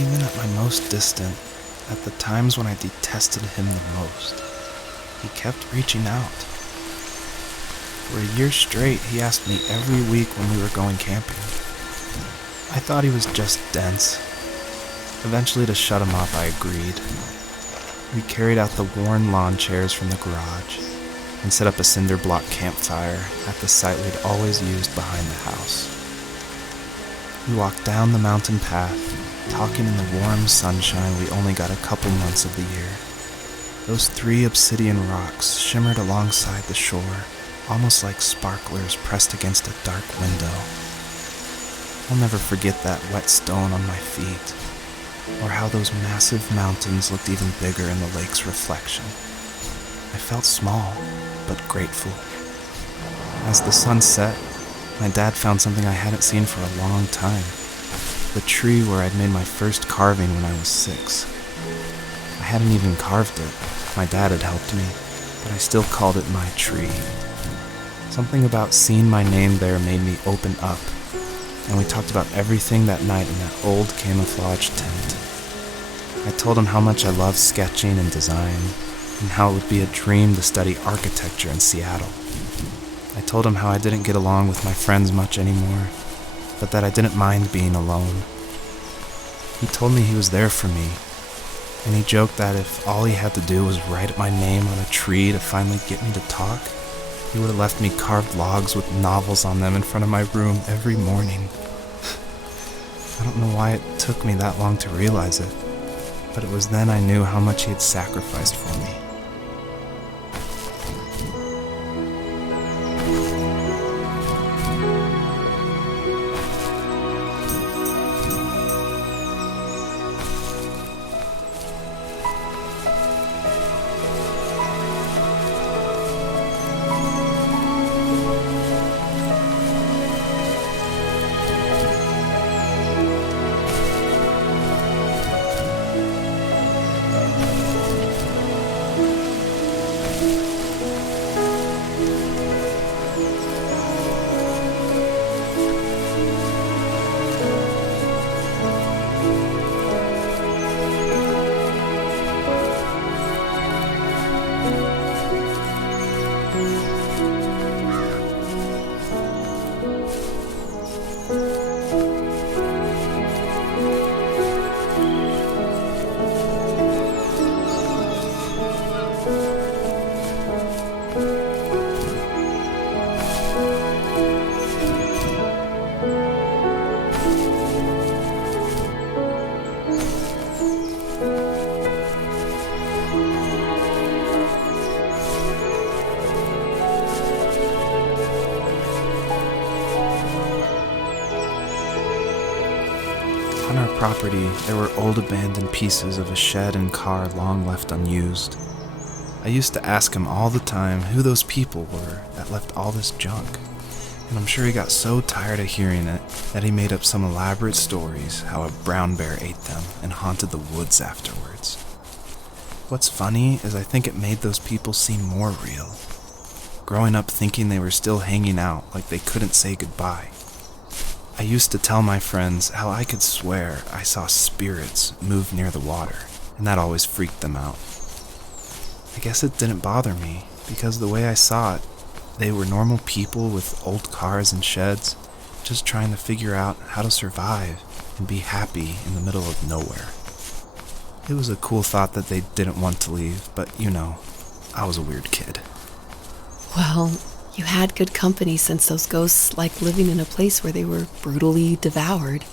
even at my most distant, at the times when I detested him the most, he kept reaching out. For a year straight, he asked me every week when we were going camping. I thought he was just dense. Eventually, to shut him up, I agreed. We carried out the worn lawn chairs from the garage and set up a cinder block campfire at the site we'd always used behind the house. We walked down the mountain path, talking in the warm sunshine we only got a couple months of the year. Those 3 obsidian rocks shimmered alongside the shore, almost like sparklers pressed against a dark window. I'll never forget that wet stone on my feet, or how those massive mountains looked even bigger in the lake's reflection. I felt small, but grateful. As the sun set, my dad found something I hadn't seen for a long time. The tree where I'd made my first carving when I was 6. I hadn't even carved it. My dad had helped me, but I still called it my tree. Something about seeing my name there made me open up, and we talked about everything that night in that old camouflage tent. I told him how much I loved sketching and design, and how it would be a dream to study architecture in Seattle. I told him how I didn't get along with my friends much anymore, but that I didn't mind being alone. He told me he was there for me, and he joked that if all he had to do was write my name on a tree to finally get me to talk, he would have left me carved logs with novels on them in front of my room every morning. I don't know why it took me that long to realize it, but it was then I knew how much he had sacrificed for me. On our property, there were old abandoned pieces of a shed and car long left unused. I used to ask him all the time who those people were that left all this junk, and I'm sure he got so tired of hearing it that he made up some elaborate stories how a brown bear ate them and haunted the woods afterwards. What's funny is I think it made those people seem more real, growing up thinking they were still hanging out like they couldn't say goodbye. I used to tell my friends how I could swear I saw spirits move near the water, and that always freaked them out. I guess it didn't bother me, because the way I saw it, they were normal people with old cars and sheds, just trying to figure out how to survive and be happy in the middle of nowhere. It was a cool thought that they didn't want to leave, but I was a weird kid. Well, you had good company since those ghosts liked living in a place where they were brutally devoured.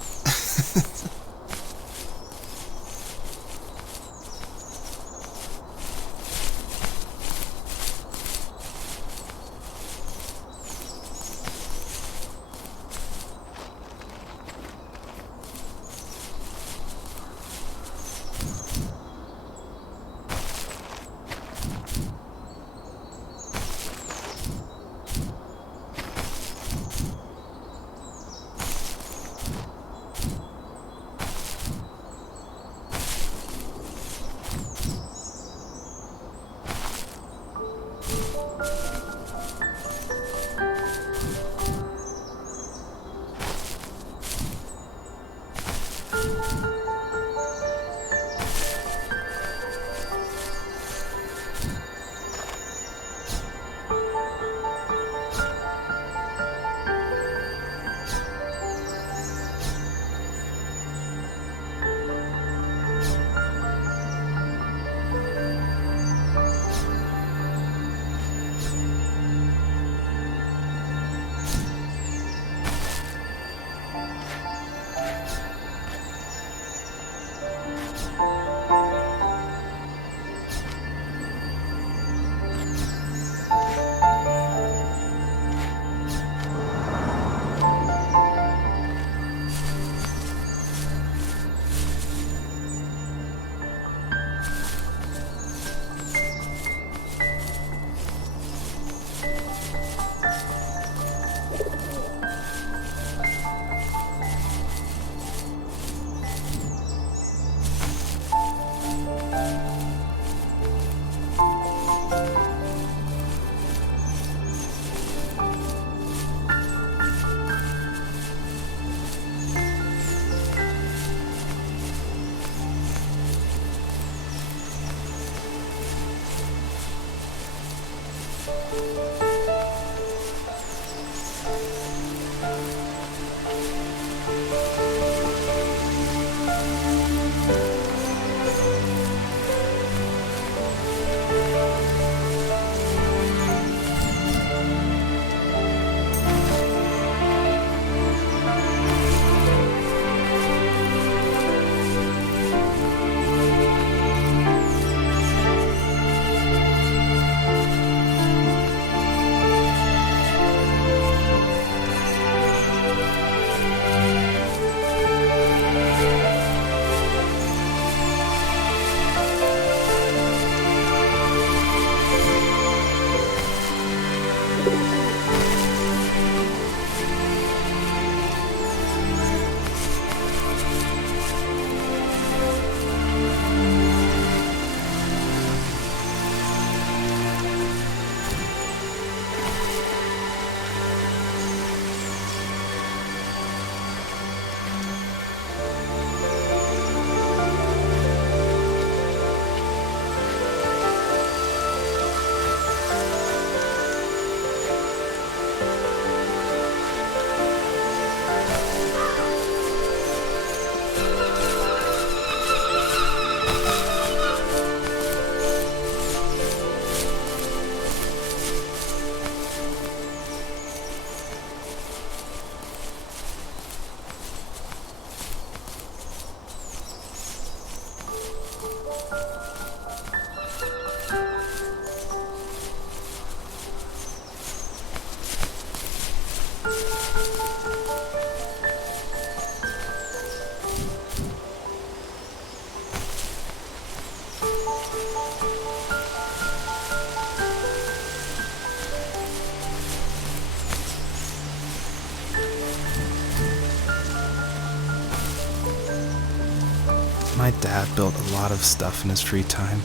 My dad built a lot of stuff in his free time.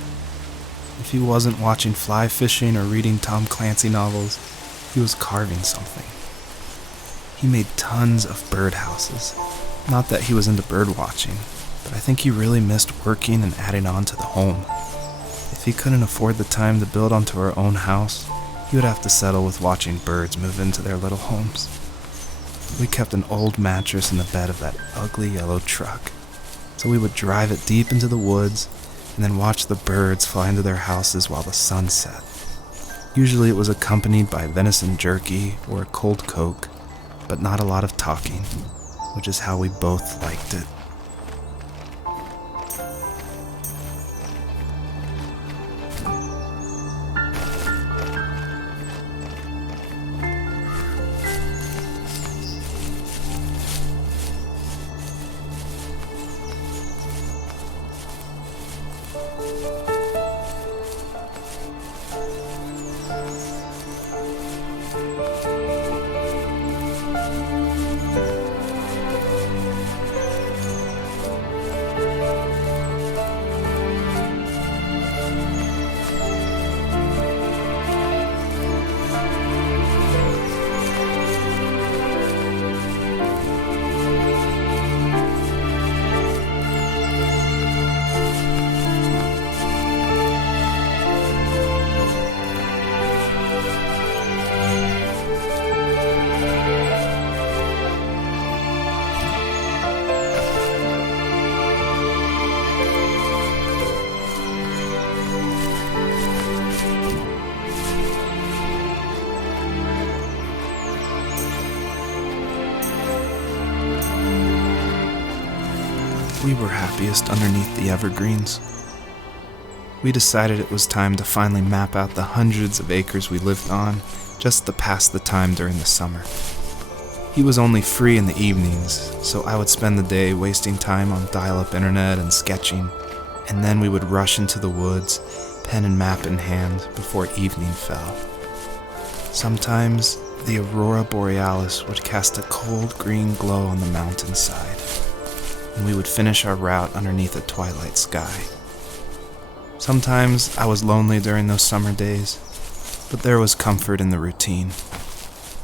If he wasn't watching fly fishing or reading Tom Clancy novels, he was carving something. He made tons of birdhouses. Not that he was into bird watching, but I think he really missed working and adding on to the home. If he couldn't afford the time to build onto our own house, he would have to settle with watching birds move into their little homes. We kept an old mattress in the bed of that ugly yellow truck, so we would drive it deep into the woods and then watch the birds fly into their houses while the sun set. Usually it was accompanied by venison jerky or a cold Coke, but not a lot of talking, which is how we both liked it. We were happiest underneath the evergreens. We decided it was time to finally map out the hundreds of acres we lived on just to pass the time during the summer. He was only free in the evenings, so I would spend the day wasting time on dial-up internet and sketching, and then we would rush into the woods, pen and map in hand, before evening fell. Sometimes, the aurora borealis would cast a cold green glow on the mountainside, and we would finish our route underneath a twilight sky. Sometimes I was lonely during those summer days, but there was comfort in the routine.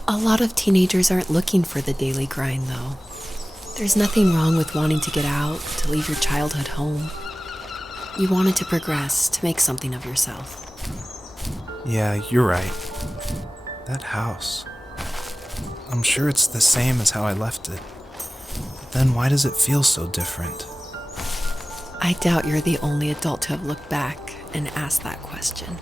A lot of teenagers aren't looking for the daily grind, though. There's nothing wrong with wanting to get out, to leave your childhood home. You wanted to progress, to make something of yourself. Yeah, you're right. That house. I'm sure it's the same as how I left it. But then why does it feel so different? I doubt you're the only adult to have looked back and asked that question.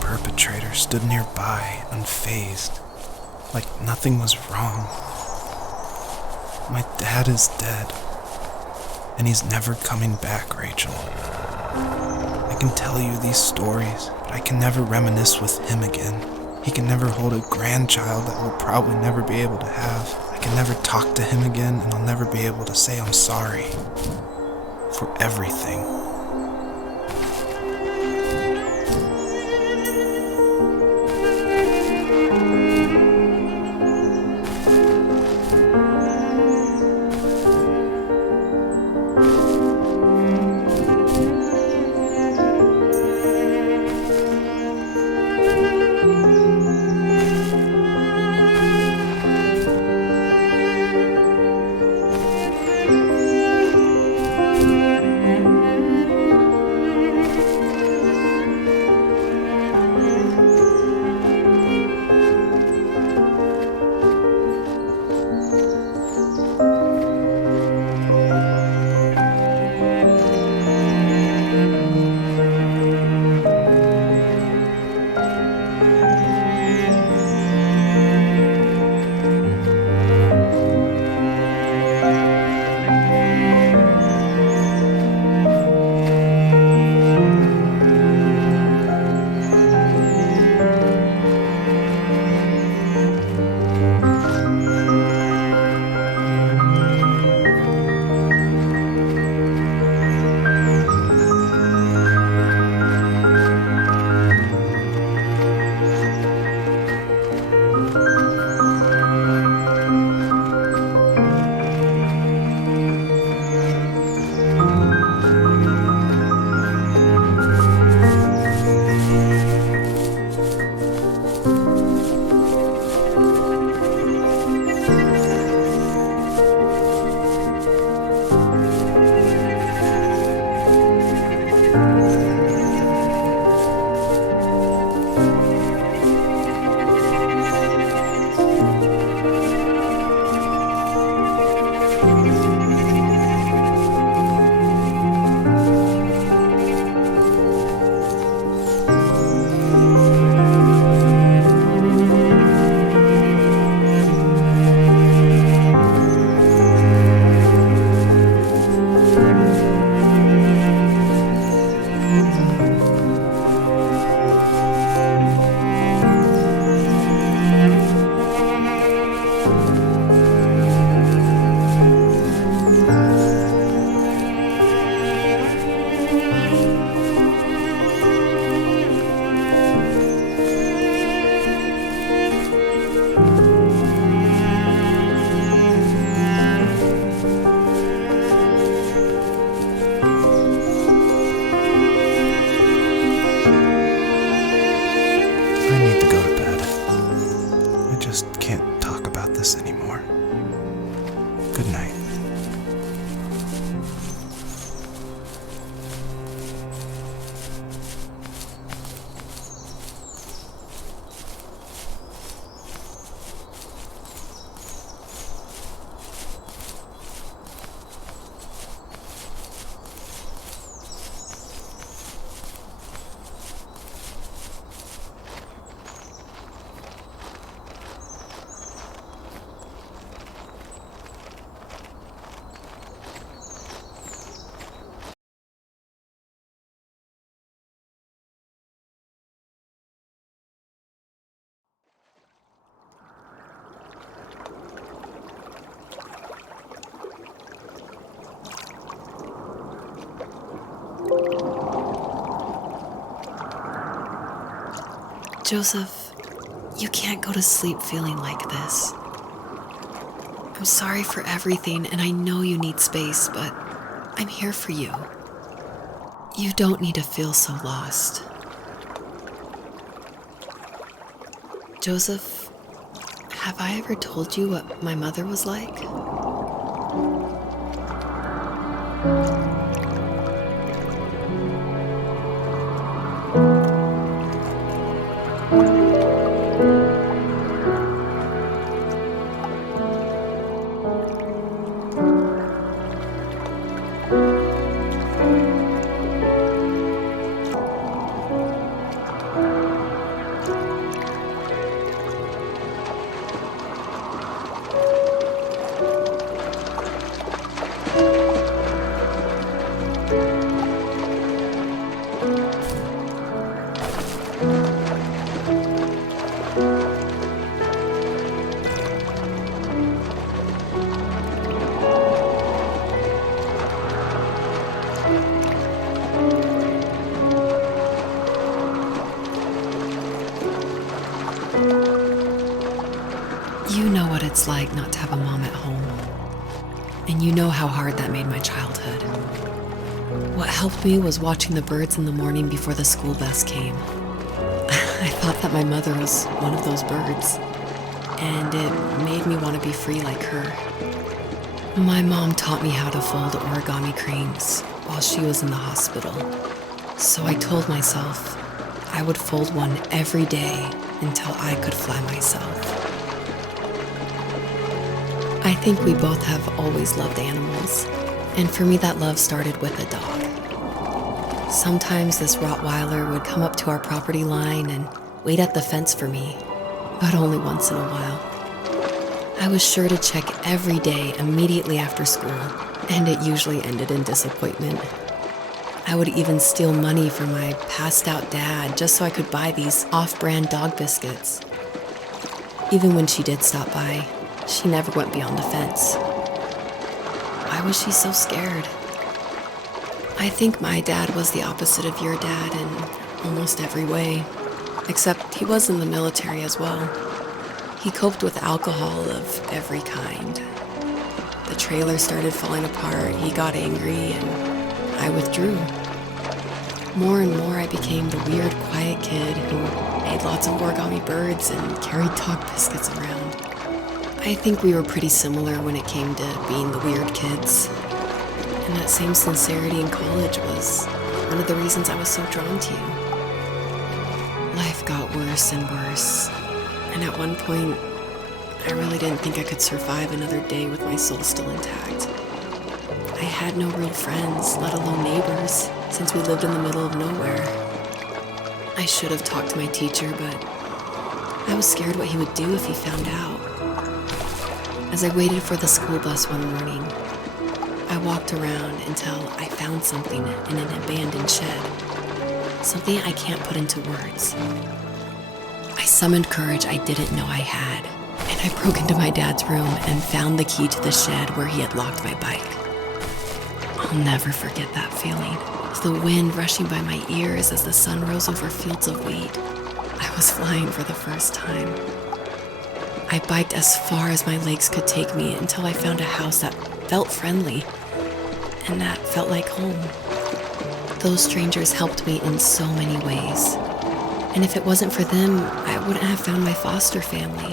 Perpetrator stood nearby, unfazed, like nothing was wrong. My dad is dead, and he's never coming back, Rachel. I can tell you these stories, but I can never reminisce with him again. He can never hold a grandchild that we'll probably never be able to have. I can never talk to him again, and I'll never be able to say I'm sorry for everything. I need to go to bed. I just can't talk about this anymore. Good night. Joseph, you can't go to sleep feeling like this. I'm sorry for everything, and I know you need space, but I'm here for you. You don't need to feel so lost. Joseph, have I ever told you what my mother was like? You know what it's like not to have a mom at home. And you know how hard that made my childhood. What helped me was watching the birds in the morning before the school bus came. I thought that my mother was one of those birds, and it made me want to be free like her. My mom taught me how to fold origami cranes while she was in the hospital. So I told myself I would fold one every day until I could fly myself. I think we both have always loved animals, and for me that love started with a dog. Sometimes this Rottweiler would come up to our property line and wait at the fence for me, but only once in a while. I was sure to check every day immediately after school, and it usually ended in disappointment. I would even steal money from my passed-out dad just so I could buy these off-brand dog biscuits. Even when she did stop by, she never went beyond the fence. Why was she so scared? I think my dad was the opposite of your dad in almost every way, except he was in the military as well. He coped with alcohol of every kind. The trailer started falling apart, he got angry, and I withdrew. More and more I became the weird, quiet kid who made lots of origami birds and carried dog biscuits around. I think we were pretty similar when it came to being the weird kids. And that same sincerity in college was one of the reasons I was so drawn to you. Life got worse and worse. And at one point, I really didn't think I could survive another day with my soul still intact. I had no real friends, let alone neighbors, since we lived in the middle of nowhere. I should have talked to my teacher, but I was scared what he would do if he found out. As I waited for the school bus one morning, I walked around until I found something in an abandoned shed. Something I can't put into words. I summoned courage I didn't know I had, and I broke into my dad's room and found the key to the shed where he had locked my bike. I'll never forget that feeling. The wind rushing by my ears as the sun rose over fields of wheat. I was flying for the first time. I biked as far as my legs could take me until I found a house that felt friendly and that felt like home. Those strangers helped me in so many ways. And if it wasn't for them, I wouldn't have found my foster family.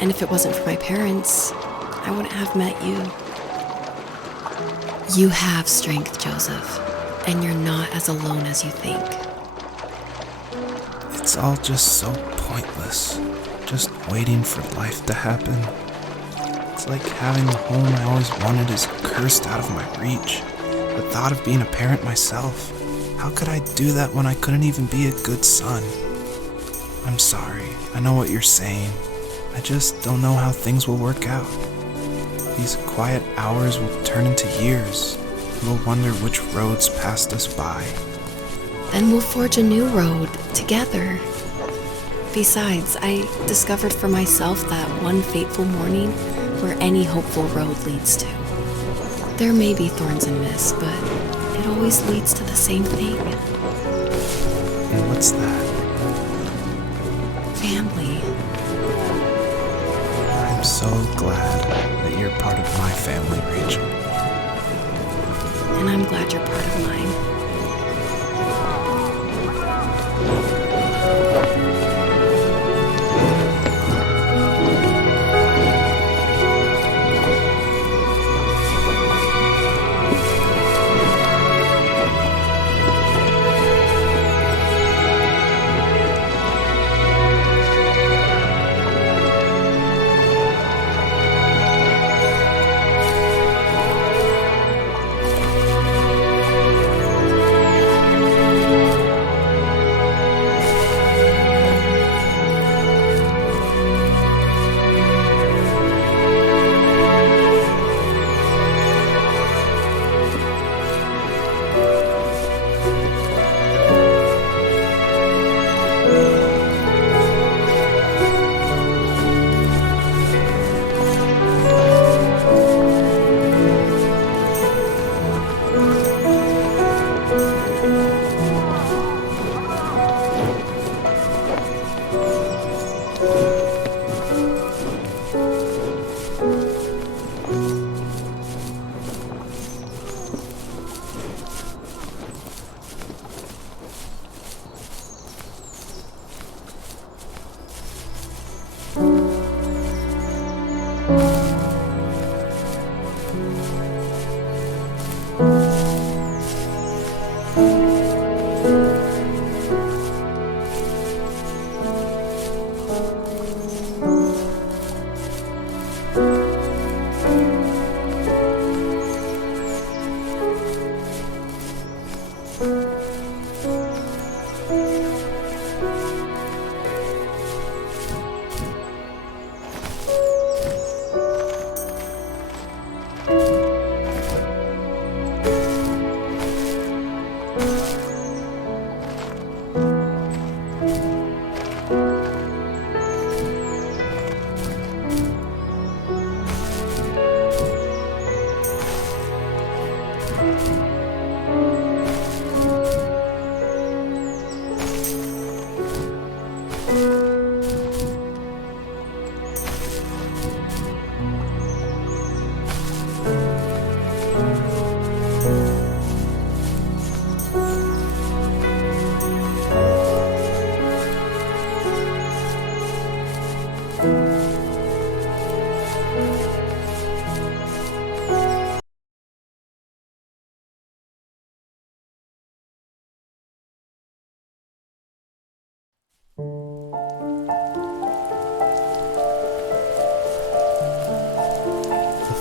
And if it wasn't for my parents, I wouldn't have met you. You have strength, Joseph, and you're not as alone as you think. It's all just so pointless. Just waiting for life to happen. It's like having the home I always wanted is cursed out of my reach. The thought of being a parent myself. How could I do that when I couldn't even be a good son? I'm sorry. I know what you're saying. I just don't know how things will work out. These quiet hours will turn into years. We'll wonder which roads passed us by. Then we'll forge a new road together. Besides, I discovered for myself that one fateful morning where any hopeful road leads to. There may be thorns and mist, but it always leads to the same thing. And what's that? Family. I'm so glad that you're part of my family, Rachel. And I'm glad you're part of mine.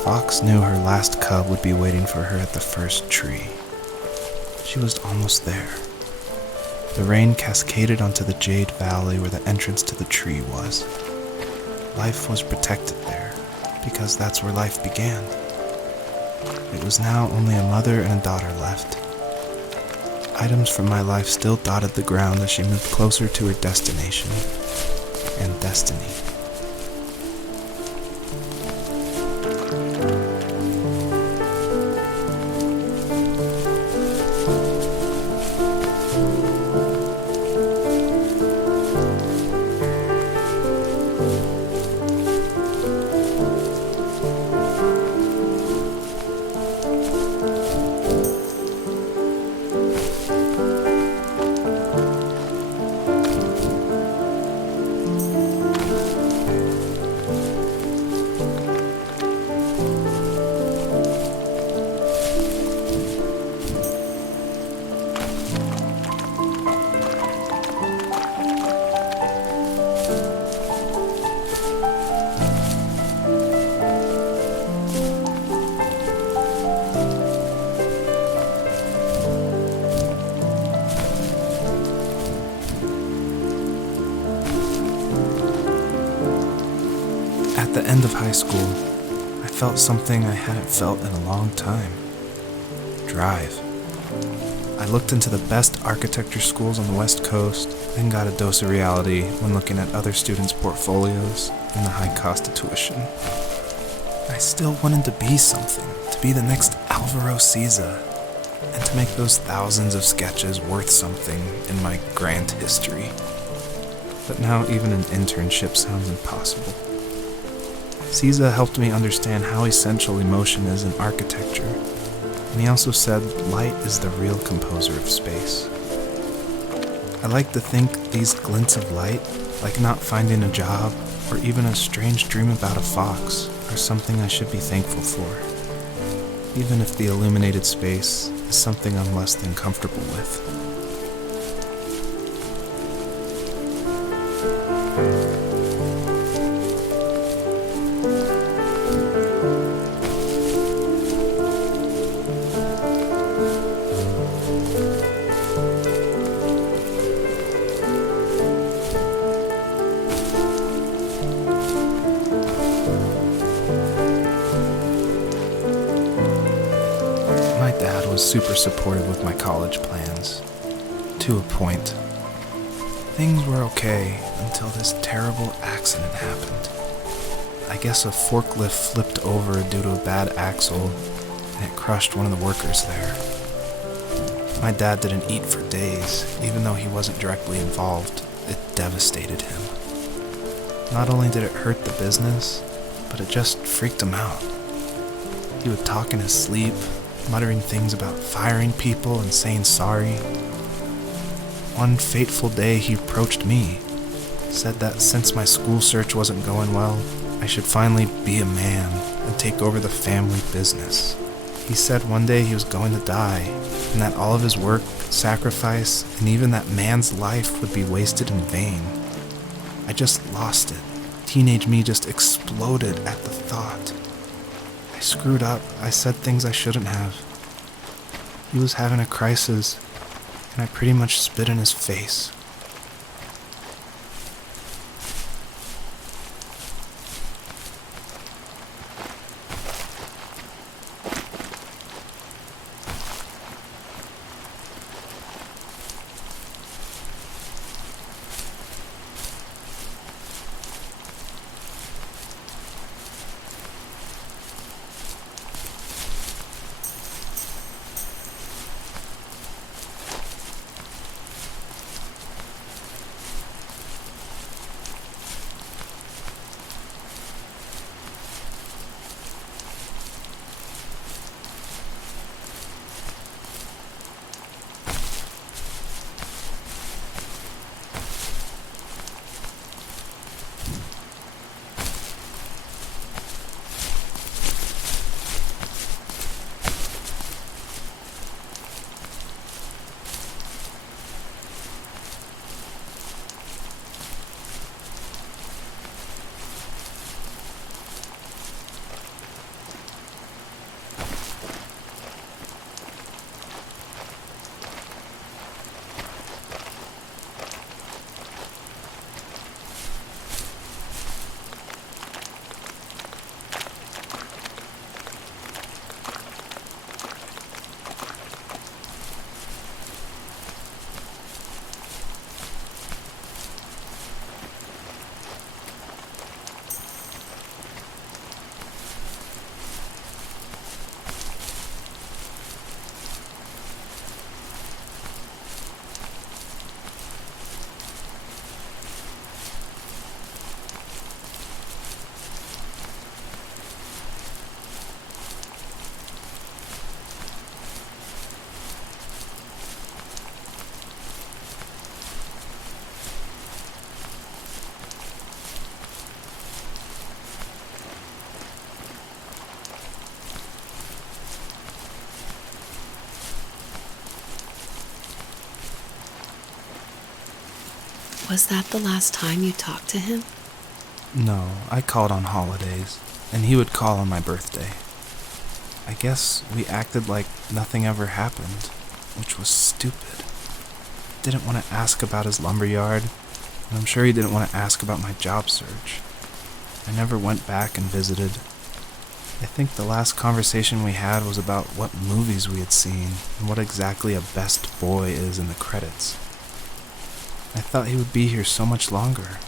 fox knew her last cub would be waiting for her at the first tree. She was almost there. The rain cascaded onto the jade valley where the entrance to the tree was. Life was protected there, because that's where life began. It was now only a mother and a daughter left. Items from my life still dotted the ground as she moved closer to her destination and destiny. At the end of high school, I felt something I hadn't felt in a long time. Drive. I looked into the best architecture schools on the West Coast, then got a dose of reality when looking at other students' portfolios and the high cost of tuition. I still wanted to be something, to be the next Alvaro Siza, and to make those thousands of sketches worth something in my grand history. But now even an internship sounds impossible. Siza helped me understand how essential emotion is in architecture, and he also said light is the real composer of space. I like to think these glints of light, like not finding a job or even a strange dream about a fox, are something I should be thankful for, even if the illuminated space is something I'm less than comfortable with. My dad was super supportive with my college plans, to a point. Things were okay until this terrible accident happened. I guess a forklift flipped over due to a bad axle, and it crushed one of the workers there. My dad didn't eat for days, even though he wasn't directly involved. It devastated him. Not only did it hurt the business, but it just freaked him out. He would talk in his sleep, muttering things about firing people and saying sorry. One fateful day he approached me, said that since my school search wasn't going well, I should finally be a man and take over the family business. He said one day he was going to die, and that all of his work, sacrifice, and even that man's life would be wasted in vain. I just lost it. Teenage me just exploded at the thought. I screwed up. I said things I shouldn't have. He was having a crisis, and I pretty much spit in his face. Was that the last time you talked to him? No, I called on holidays, and he would call on my birthday. I guess we acted like nothing ever happened, which was stupid. Didn't want to ask about his lumberyard, and I'm sure he didn't want to ask about my job search. I never went back and visited. I think the last conversation we had was about what movies we had seen and what exactly a best boy is in the credits. I thought he would be here so much longer.